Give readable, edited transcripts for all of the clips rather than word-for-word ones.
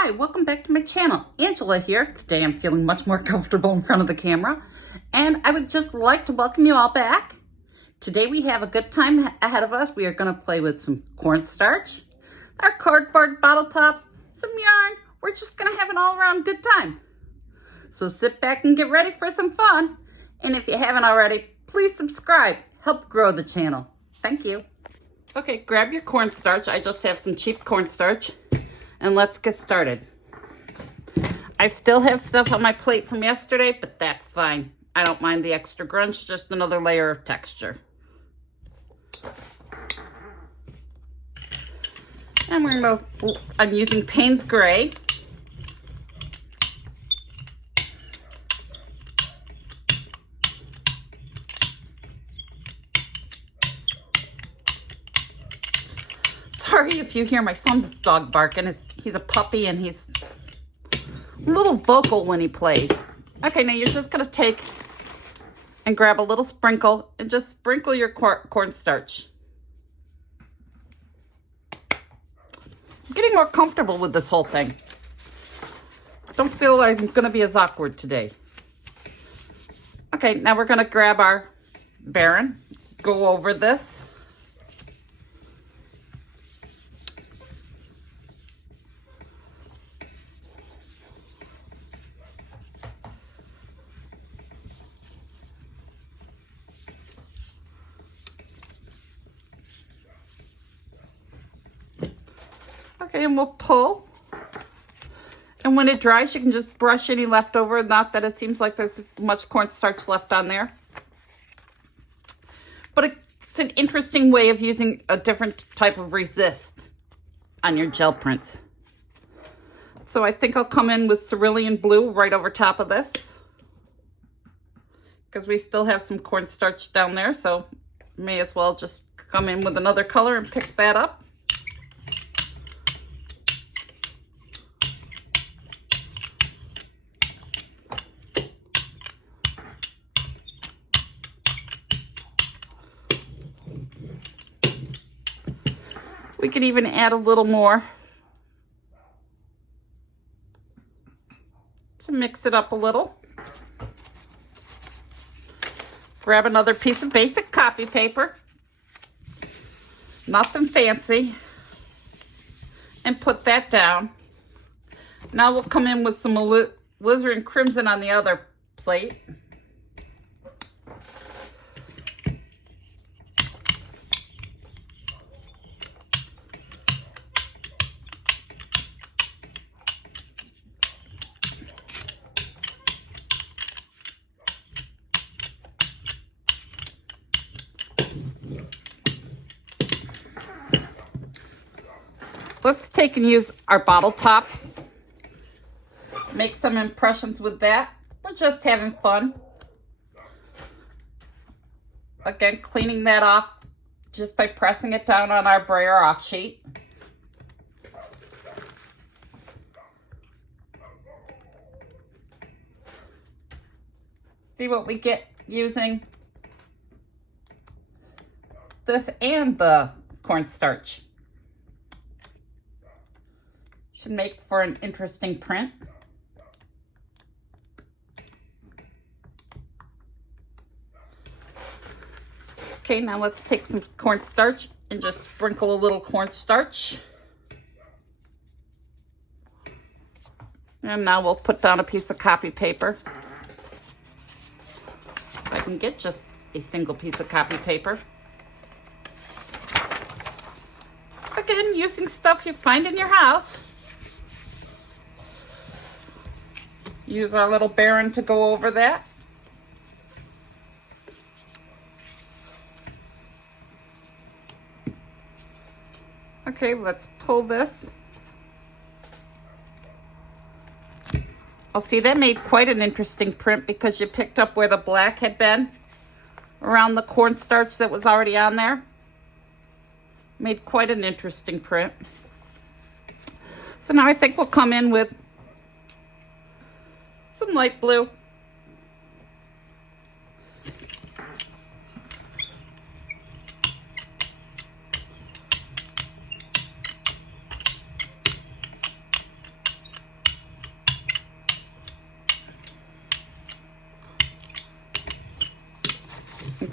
Hi, welcome back to my channel. Angela here. Today I'm feeling much more comfortable in front of the camera, and I would just like to welcome you all back. Today we have a good time ahead of us. We are going to play with some cornstarch, our cardboard bottle tops, some yarn. We're just going to have an all-around good time. So sit back and get ready for some fun. And if you haven't already, please subscribe. Help grow the channel. Thank you. Okay, grab your cornstarch. I just have some cheap cornstarch. And let's get started. I still have stuff on my plate from yesterday, but that's fine. I don't mind the extra crunch, just another layer of texture. And I'm using Payne's Gray. Sorry if you hear my son's dog barking. He's a puppy and he's a little vocal when he plays. Okay, now you're just going to take and grab a little sprinkle and just sprinkle your cornstarch. I'm getting more comfortable with this whole thing. Don't feel like I'm going to be as awkward today. Okay, now we're going to grab our Baron, go over this. Okay, and we'll pull. And when it dries, you can just brush any leftover. Not that it seems like there's much cornstarch left on there. But it's an interesting way of using a different type of resist on your gel prints. So I think I'll come in with cerulean blue right over top of this, because we still have some cornstarch down there. So may as well just come in with another color and pick that up. We can even add a little more to mix it up a little. Grab another piece of basic copy paper, nothing fancy, and put that down. Now we'll come in with some alizarin crimson on the other plate. Let's take and use our bottle top. Make some impressions with that. We're just having fun. Again, cleaning that off just by pressing it down on our brayer off sheet. See what we get using this and the cornstarch. Should make for an interesting print. Okay, now let's take some cornstarch and just sprinkle a little cornstarch. And now we'll put down a piece of copy paper. If I can get just a single piece of copy paper. Again, using stuff you find in your house. Use our little Baron to go over that. Okay, let's pull this. I'll see that made quite an interesting print because you picked up where the black had been around the cornstarch that was already on there. Made quite an interesting print. So now I think we'll come in with some light blue.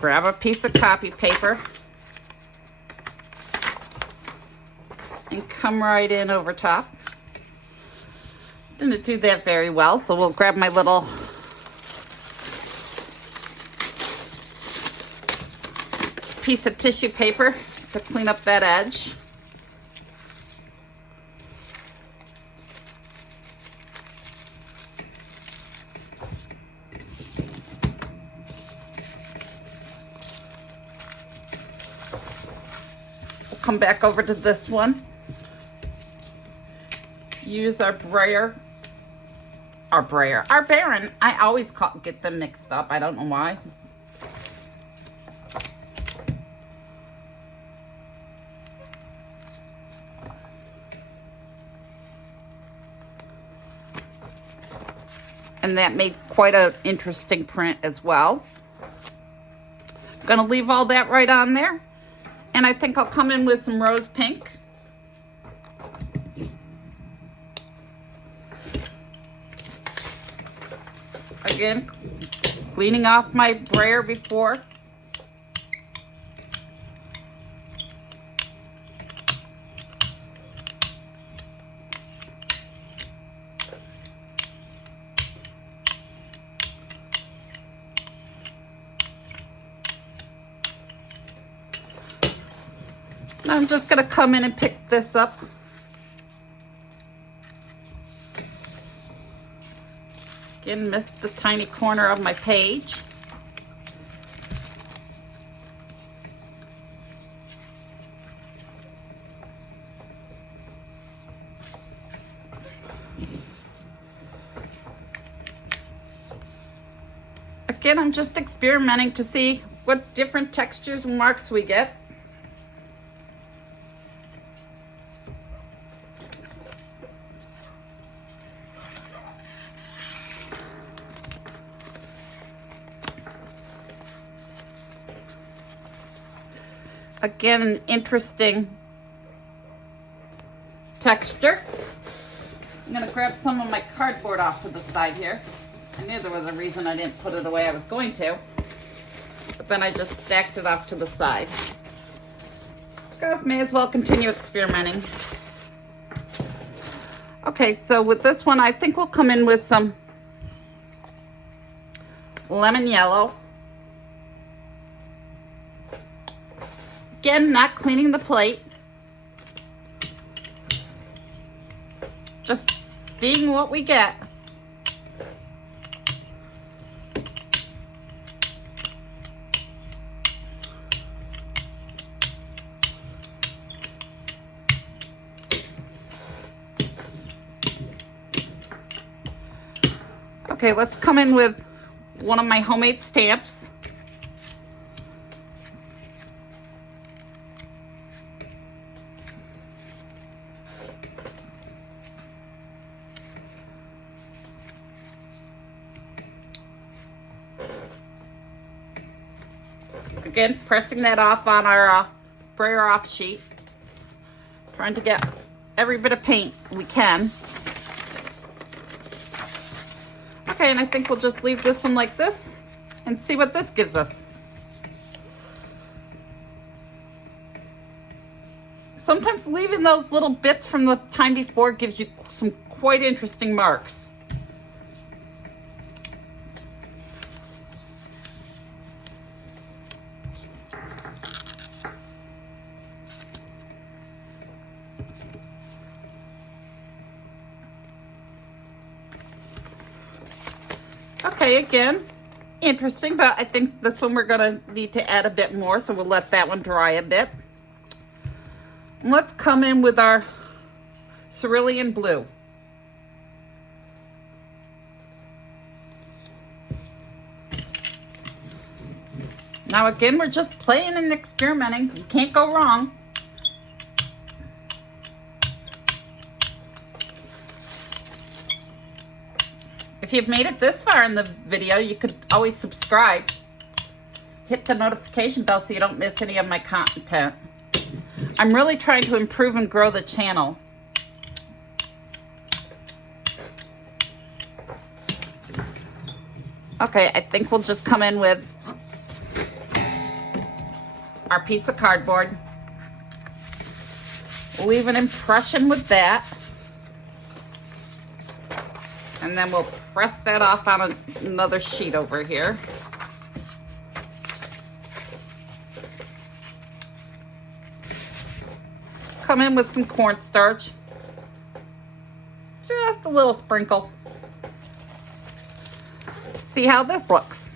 grab a piece of copy paper and come right in over top. Didn't do that very well, so we'll grab my little piece of tissue paper to clean up that edge. We'll come back over to this one. Use our brayer. Our Baron. I always get them mixed up. I don't know why. And that made quite an interesting print as well. I'm gonna leave all that right on there. And I think I'll come in with some rose pink. Again, cleaning off my brayer before. Now I'm just going to come in and pick this up. Again, missed the tiny corner of my page. Again, I'm just experimenting to see what different textures and marks we get. Again, an interesting texture. I'm going to grab some of my cardboard off to the side here. I knew there was a reason I didn't put it away I was going to, but then I just stacked it off to the side. Because may as well continue experimenting. Okay, so with this one, I think we'll come in with some lemon yellow. Again, not cleaning the plate. Just seeing what we get. Okay, let's come in with one of my homemade stamps. Again, pressing that off on our brayer off sheet. Trying to get every bit of paint we can. Okay, and I think we'll just leave this one like this and see what this gives us. Sometimes leaving those little bits from the time before gives you some quite interesting marks. Okay, again, interesting, but I think this one we're gonna need to add a bit more, so we'll let that one dry a bit. And let's come in with our cerulean blue. Now again, we're just playing and experimenting. You can't go wrong. If you've made it this far in the video, you could always subscribe. Hit the notification bell so you don't miss any of my content. I'm really trying to improve and grow the channel. Okay, I think we'll just come in with our piece of cardboard. Leave an impression with that. And then we'll press that off on another sheet over here. Come in with some cornstarch. Just a little sprinkle. See how this looks.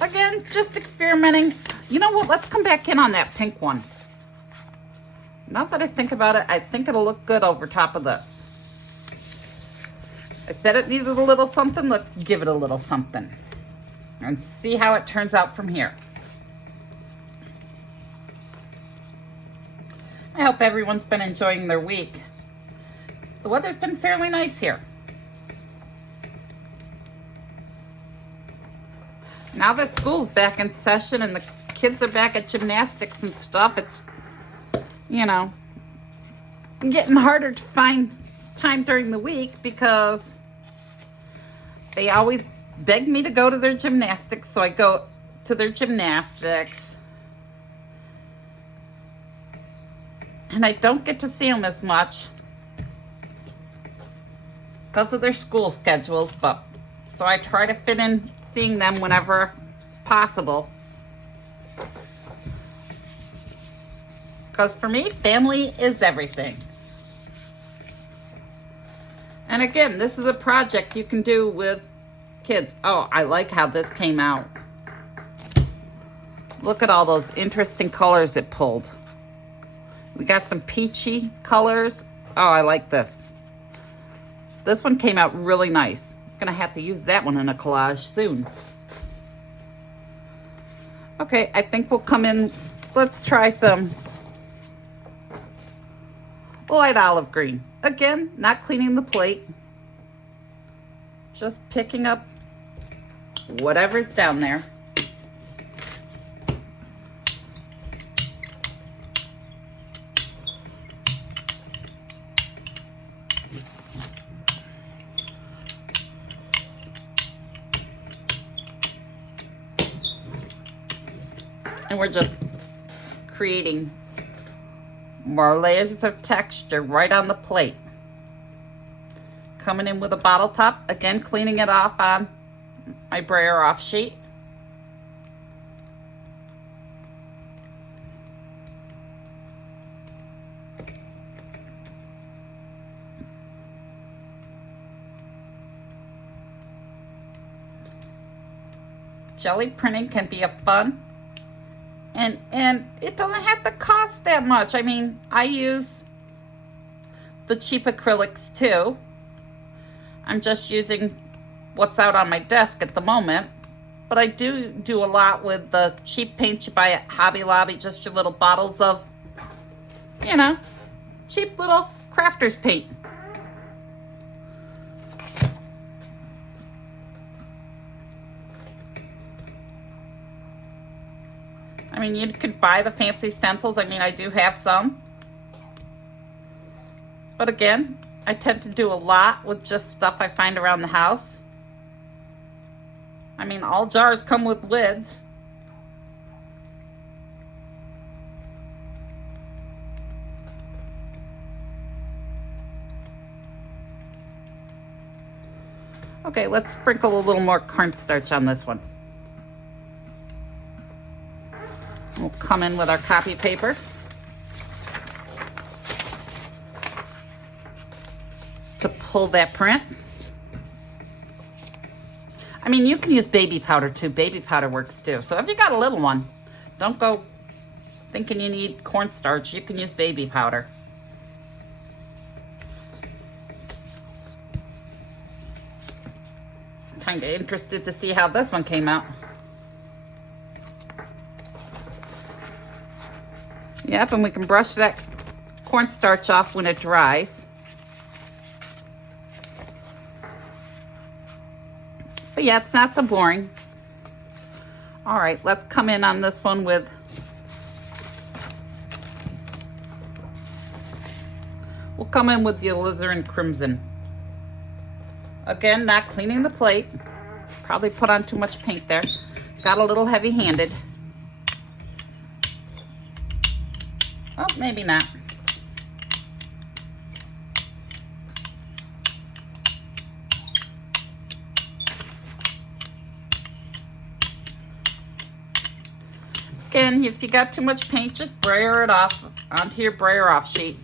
Again, just experimenting. You know what? Let's come back in on that pink one. Now that I think about it, I think it'll look good over top of this. I said it needed a little something. Let's give it a little something and see how it turns out from here. I hope everyone's been enjoying their week. The weather's been fairly nice here. Now that school's back in session and the kids are back at gymnastics and stuff, it's, you know, getting harder to find time during the week because they always beg me to go to their gymnastics, so I go to their gymnastics. And I don't get to see them as much because of their school schedules, but so I try to fit in seeing them whenever possible. Because for me, family is everything. And again, this is a project you can do with kids. Oh, I like how this came out. Look at all those interesting colors it pulled. We got some peachy colors. Oh, I like this. This one came out really nice. I'm gonna have to use that one in a collage soon. Okay, I think we'll come in. Let's try some light olive green. Again, not cleaning the plate. Just picking up whatever's down there. And we're just creating more layers of texture right on the plate. Coming in with a bottle top, again cleaning it off on my brayer off sheet. Gelli printing can be a fun, and it doesn't have to cost that much. I mean, I use the cheap acrylics too. I'm just using what's out on my desk at the moment, but I do a lot with the cheap paint you buy at Hobby Lobby, just your little bottles of, you know, cheap little crafter's paint. I mean, you could buy the fancy stencils. I mean, I do have some. But again, I tend to do a lot with just stuff I find around the house. I mean, all jars come with lids. Okay, let's sprinkle a little more cornstarch on this one. We'll come in with our copy paper. To pull that print. I mean, you can use baby powder too. Baby powder works too. So if you got a little one, don't go thinking you need cornstarch. You can use baby powder. Kind of interested to see how this one came out. Yep, and we can brush that cornstarch off when it dries. But yeah, it's not so boring. All right, let's come in on this one with we'll come in with the alizarin crimson. Again, not cleaning the plate. Probably put on too much paint there. Got a little heavy-handed. Maybe not. Again, if you got too much paint, just brayer it off onto your brayer off sheet.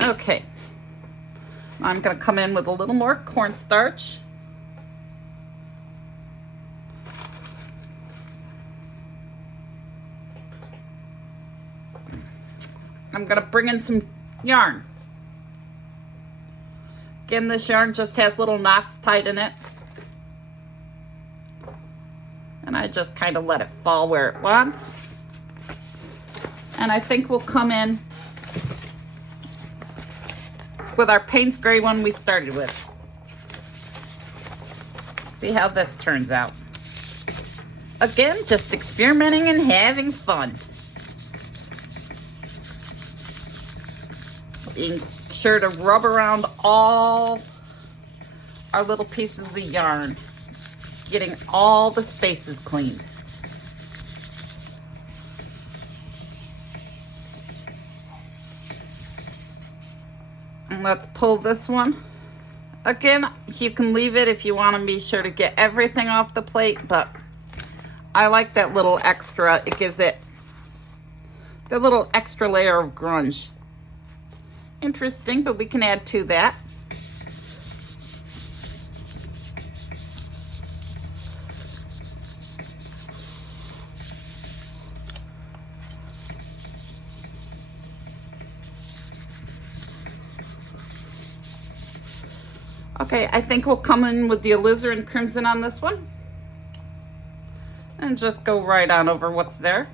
Okay, I'm going to come in with a little more cornstarch. I'm going to bring in some yarn. Again, this yarn just has little knots tied in it. And I just kind of let it fall where it wants. And I think we'll come in with our Payne's Gray one we started with. See how this turns out. Again, just experimenting and having fun. Being sure to rub around all our little pieces of yarn, getting all the spaces cleaned. And let's pull this one. Again, you can leave it if you want to be sure to get everything off the plate, but I like that little extra. It gives it the little extra layer of grunge. Interesting, but we can add to that. Okay, I think we'll come in with the alizarin crimson on this one. And just go right on over what's there.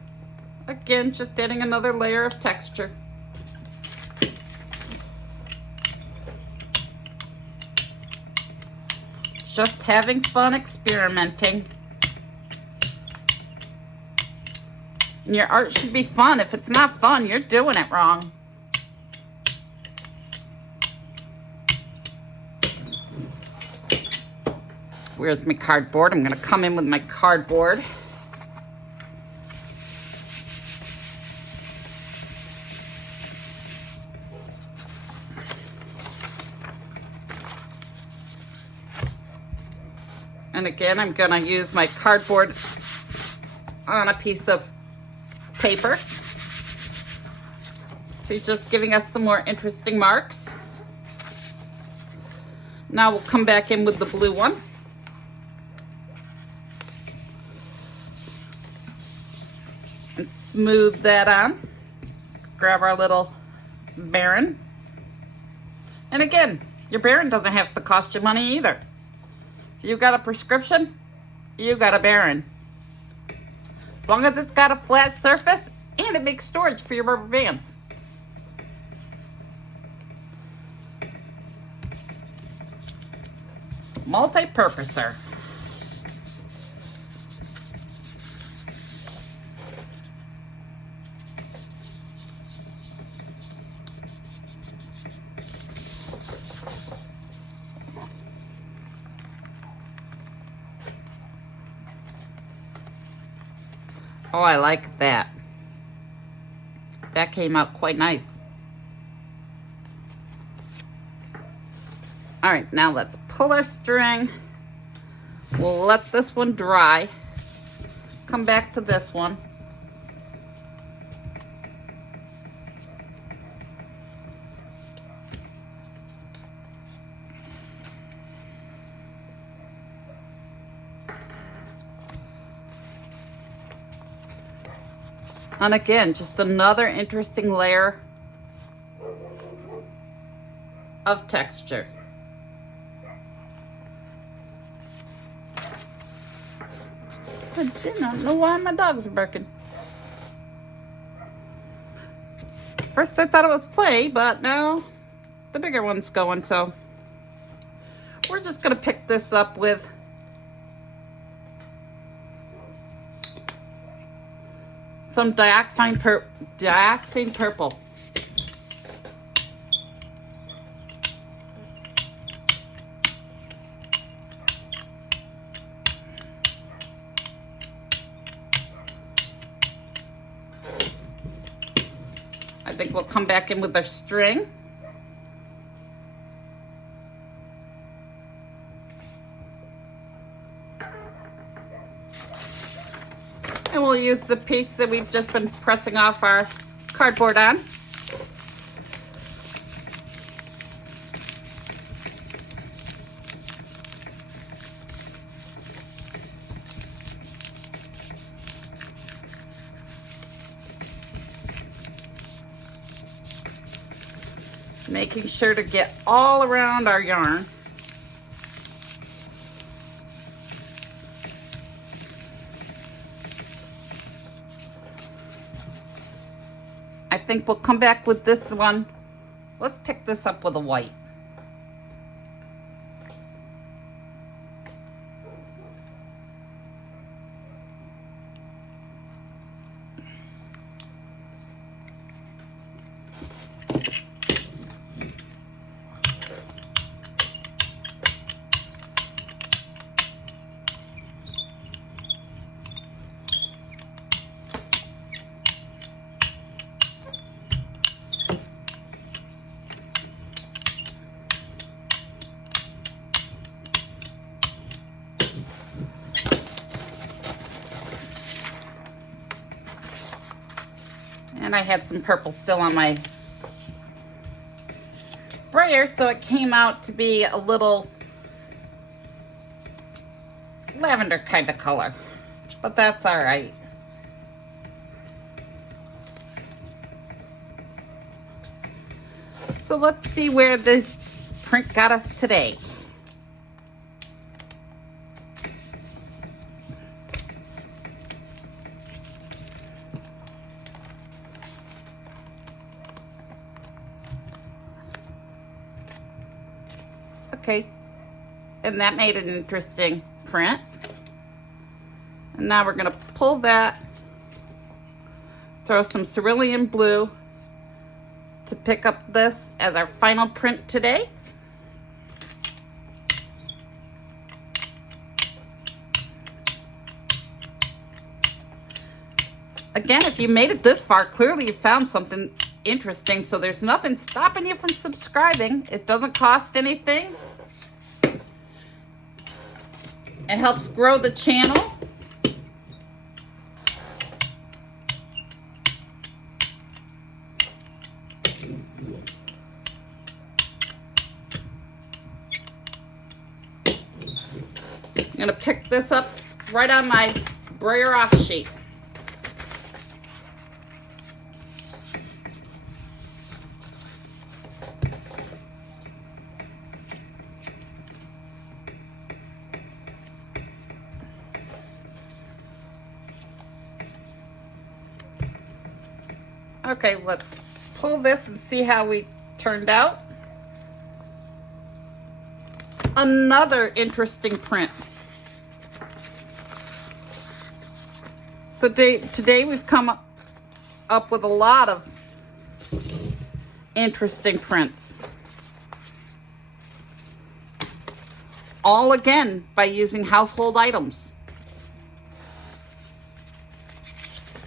Again, just adding another layer of texture. Just having fun experimenting. And your art should be fun. If it's not fun, you're doing it wrong. Where's my cardboard? I'm going to come in with my cardboard. And again, I'm going to use my cardboard on a piece of paper. So just giving us some more interesting marks. Now we'll come back in with the blue one. And smooth that on. Grab our little Baron. And again, your Baron doesn't have to cost you money either. If you got a prescription, you got a Baron. As long as it's got a flat surface and it makes storage for your rubber bands. Multi-purposer. Oh, I like that. That came out quite nice. All right, now let's pull our string. We'll let this one dry. Come back to this one. And again, just another interesting layer of texture. I do not know why my dogs are barking. First I thought it was play, but now the bigger one's going, so we're just gonna pick this up with some dioxine purple. I think we'll come back in with our string. And we'll use the piece that we've just been pressing off our cardboard on. Making sure to get all around our yarn. I think we'll come back with this one. Let's pick this up with a white. And I had some purple still on my brayer, so it came out to be a little lavender kind of color, but that's all right. So let's see where this print got us today. Okay, and that made an interesting print. And now we're going to pull that, throw some cerulean blue to pick up this as our final print today. Again, if you made it this far, clearly you found something interesting, so there's nothing stopping you from subscribing. It doesn't cost anything. It helps grow the channel. I'm going to pick this up right on my brayer off sheet. Okay, let's pull this and see how we turned out. Another interesting print. So today we've come up with a lot of interesting prints. All again by using household items.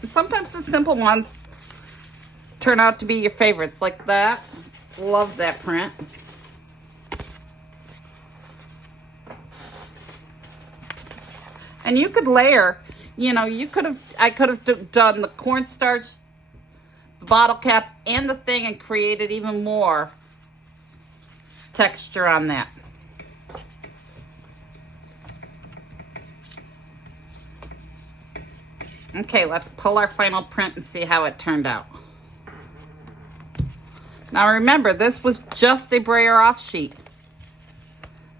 And sometimes the simple ones turn out to be your favorites, like that. Love that print. And you could layer, you know, I could have done the cornstarch, the bottle cap, and the thing and created even more texture on that. Okay, let's pull our final print and see how it turned out. Now remember, this was just a brayer off sheet,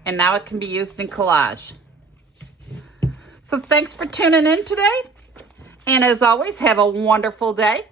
and now it can be used in collage. So thanks for tuning in today, and as always, have a wonderful day.